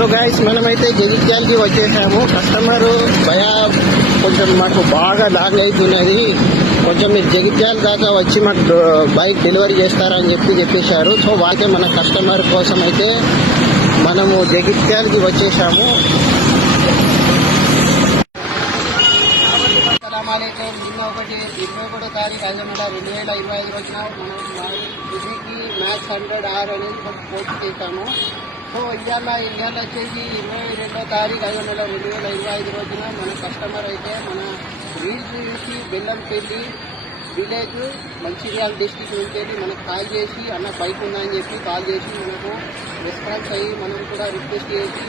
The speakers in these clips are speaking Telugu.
సో గైస్ మనమైతే జగిత్యాలకి వచ్చేసాము. కస్టమరు కొంచెం మాకు బాగా లాంగ్ అవుతున్నది, కొంచెం మీరు జగిత్యాల దాకా వచ్చి మాకు బైక్ డెలివరీ చేస్తారని చెప్పేశారు. సో వాళ్ళకే మన కస్టమర్ కోసం అయితే మనము జగిత్యాలకి వచ్చేసాము. నిన్న 21వ తారీఖు 2025 రోజున మనం విజయ్కి మ్యాక్స్ 100R అనేది పోస్ట్ చేశాము. సో ఇవాళ వచ్చేసి 22వ తారీఖు 2025 రోజున మన కస్టమర్ అయితే మన రీల్స్ చూసి బెల్లంపల్లి విలేజ్ మంచిర్యాల డిస్టిక్ నుంచి వెళ్ళి మనకు కాల్ చేసి అన్న బైక్ ఉందని చెప్పి కాల్ చేసి మనకు రెస్పాన్స్ అయ్యి మనం కూడా రిక్వెస్ట్ చేసి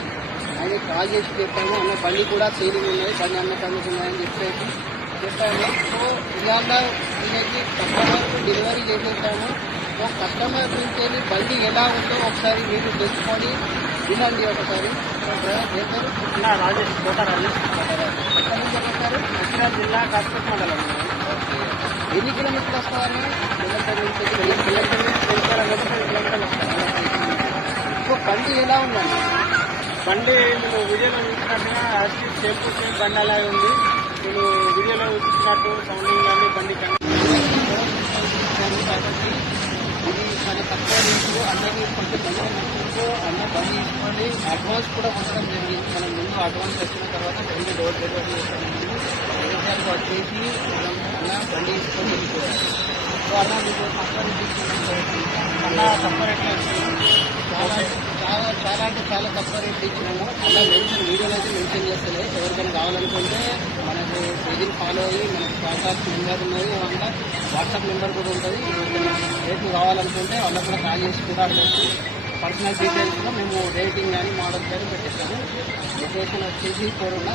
ఆయన కాల్ చేసి చెప్పాము. అన్న బండి కూడా సేలింగ్ ఉన్నాయి, బండి అన్నకన్నుకు ఉన్నాయని చెప్పాము. సో ఇవాళ దీనికి కస్టమర్ డెలివరీ చేసేసాము. సో కస్టమర్ నుంచి వెళ్ళి బండి ఎలా ఉందో ఒకసారి మీరు తెలుసుకొని వినండి ఒకసారి. రాజేష్ కోటరాజు ఎక్కడి నుంచి చెప్పారు? మంచిర్యాల జిల్లా కాకపోతే మండలం. ఎన్ని కిలోమీటర్లు వస్తారని? 25 కిలోమీటర్లు వస్తారు. సో బండి ఎలా ఉందండి? బండి నేను వీడియోలో చూసినట్టుగా సేమ్ టు సేమ్ బండి అలాగే ఉంది. నేను వీడియోలో చూసినట్టు సౌండింగ్ కానీ బండి కాబట్టి ఇది చాలా తక్కువ రేటు. అన్నది కొంచెం బండి నచ్చిందో అన్న బండి తీసుకోండి. అడ్వాన్స్ కూడా ఉండడం జరిగింది. మనం ముందు అడ్వాన్స్ వచ్చిన తర్వాత బండి డోర్ డెలివరీ చేస్తామండి. వ్యవసాయానికి వచ్చేసి మనం అన్న బండి తీసుకొని వెళ్ళిపోయాం. సో అన్న మీకు తక్కువ రేట్ ఇస్తున్నాం, అలా తక్కువ రేట్లో చాలా అంటే చాలా తక్కువ రేట్లు ఇచ్చినాము. అలా వీడియోలో అయితే మెన్షన్ చేస్తలే. ఎవరికైనా కావాలనుకుంటే మనకు పేజీని ఫాలో అయ్యి మనకు కాంటాక్ట్ నెంబర్ ఉన్నది, ఏమన్నా వాట్సాప్ నెంబర్ కూడా ఉంటుంది. రేట్లు కావాలనుకుంటే వాళ్ళకి కూడా కాల్ చేసి కూడా అడగచ్చు. పర్సనల్ డీటెయిల్స్ కూడా మేము రేటింగ్ కానీ మోడల్ కానీ పెట్టేస్తాము. లొకేషన్ వచ్చేసి 4 ఉన్న